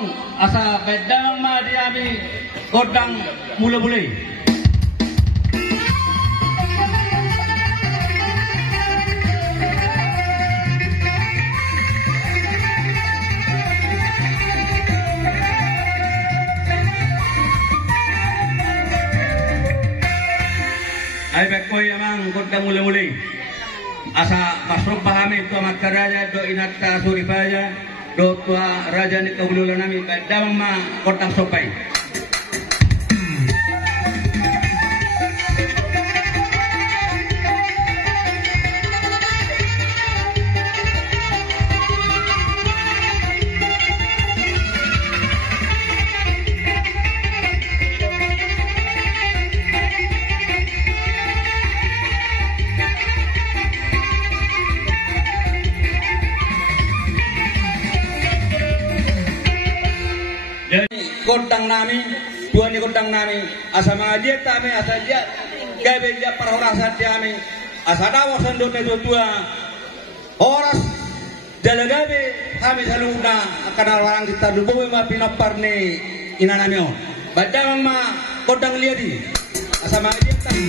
Pangong asa bedang ma diami godang mula-mulai. Ay bekoy amang godang mula-mulai. Asa pasrok pahami tu amat karaja do inata suripaya do tua raja ni kabululan nami bedang ma godang sopai. Godang nami, tuan godang nami, asa mga dia kami, asa dia, gabe dia parahorasan kami, asa dawasan doon na tua, oras, dalagabe, kami sa luna, kanal warang kita lubuwi mapinapar ni inanami o. Badang mga godang liadi, asa mga dia kami.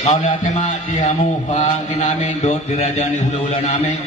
Maulaya tema dihamu pang kinamin dot dirajani hula-hula namin